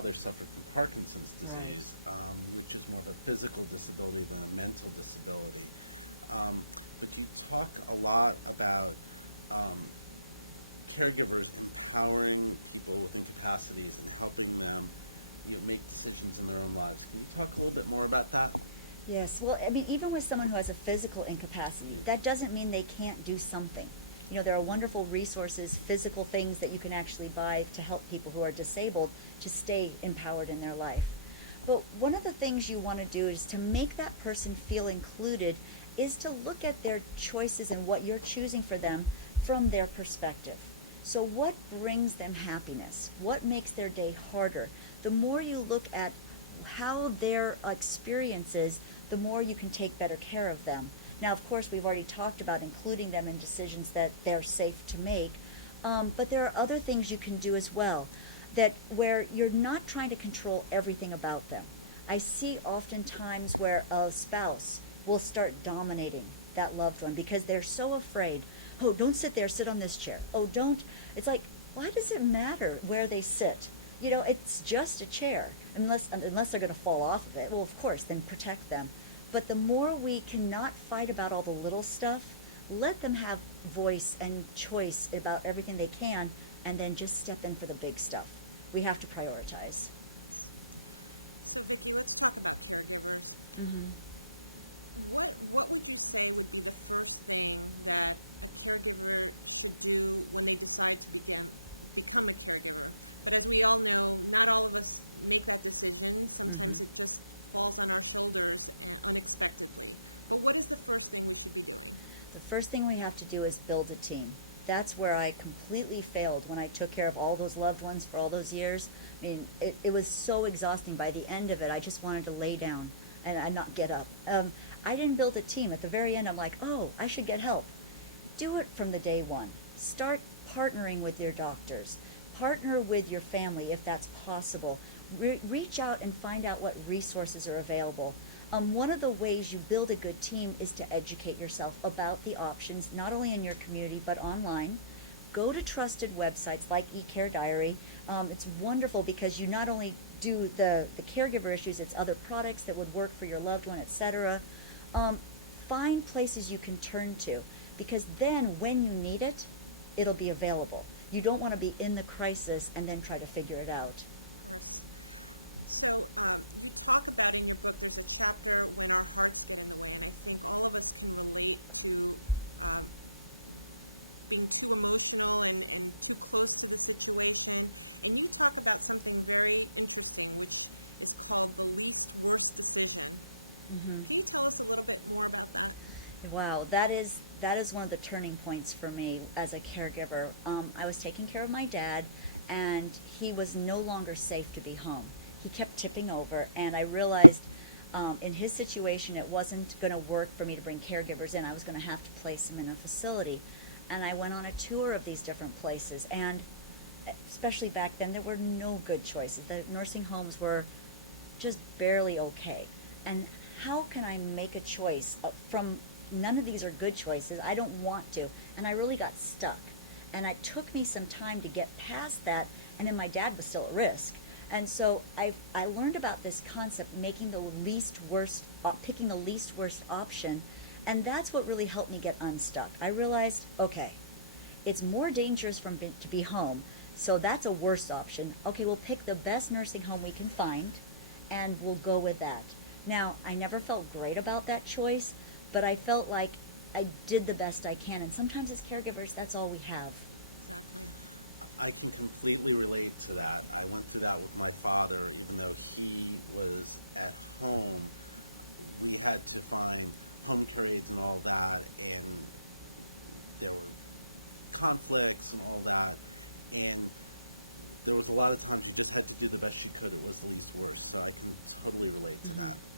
father suffered from Parkinson's disease, which is more of a physical disability than a mental disability. But you talk a lot about caregivers empowering people with incapacities and helping them make decisions in their own lives. Can you talk a little bit more about that? Yes. Well, I mean, even with someone who has a physical incapacity, that doesn't mean they can't do something. You know, there are wonderful resources, physical things that you can actually buy to help people who are disabled to stay empowered in their life. But one of the things you want to do is to make that person feel included is to look at their choices and what you're choosing for them from their perspective. So what brings them happiness? What makes their day harder? The more you look at how their experience is, the more you can take better care of them. Now, of course, we've already talked about including them in decisions that they're safe to make, but there are other things you can do as well, that where you're not trying to control everything about them. I see oftentimes where a spouse will start dominating that loved one because they're so afraid. Oh, don't sit there, sit on this chair. Oh, don't. It's like, why does it matter where they sit? You know, it's just a chair, unless they're going to fall off of it. Well, of course, then protect them. But the more we cannot fight about all the little stuff, let them have voice and choice about everything they can, and then just step in for the big stuff. We have to prioritize. So, Viki, let's talk about caregiving. Mm-hmm. What would you say would be the first thing that a caregiver should do when they decide to become a caregiver? But as we all know, not all of us make that decision. Sometimes it just falls on our shoulders unexpectedly. But what is the first thing we should be doing? The first thing we have to do is build a team. That's where I completely failed when I took care of all those loved ones for all those years. I mean, it was so exhausting. By the end of it, I just wanted to lay down and not get up. I didn't build a team. At the very end, I'm like, oh, I should get help. Do it from the day one. Start partnering with your doctors. Partner with your family if that's possible. Reach out and find out what resources are available. One of the ways you build a good team is to educate yourself about the options, not only in your community, but online. Go to trusted websites like eCare Diary. It's wonderful because you not only do the caregiver issues, it's other products that would work for your loved one, etc. Find places you can turn to, because then when you need it, it'll be available. You don't want to be in the crisis and then try to figure it out. So, you talk about in the book, there's a chapter when our hearts stand alone. I think all of us can relate to being too emotional and too close to the situation. And you talk about something very interesting, which is called the least worst decision. Can you tell us a little bit more about that? Wow, that is one of the turning points for me as a caregiver. I was taking care of my dad, and he was no longer safe to be home. He kept tipping over, and I realized in his situation it wasn't going to work for me to bring caregivers in. I was going to have to place him in a facility. And I went on a tour of these different places, and especially back then, there were no good choices. The nursing homes were just barely okay. And how can I make a choice from none of these are good choices? I don't want to. And I really got stuck. And it took me some time to get past that, and then my dad was still at risk. And so I learned about this concept, making the least worst, picking the least worst option, and that's what really helped me get unstuck. I realized, okay, it's more dangerous to be home, so that's a worse option. Okay, we'll pick the best nursing home we can find, and we'll go with that. Now, I never felt great about that choice, but I felt like I did the best I can, and sometimes as caregivers, that's all we have. I can completely relate to that. I went through that with my father. Even though he was at home, we had to find home care aides and all that, and conflicts and all that. And there was a lot of times you just had to do the best you could. It was the least worst. So I can totally relate to that.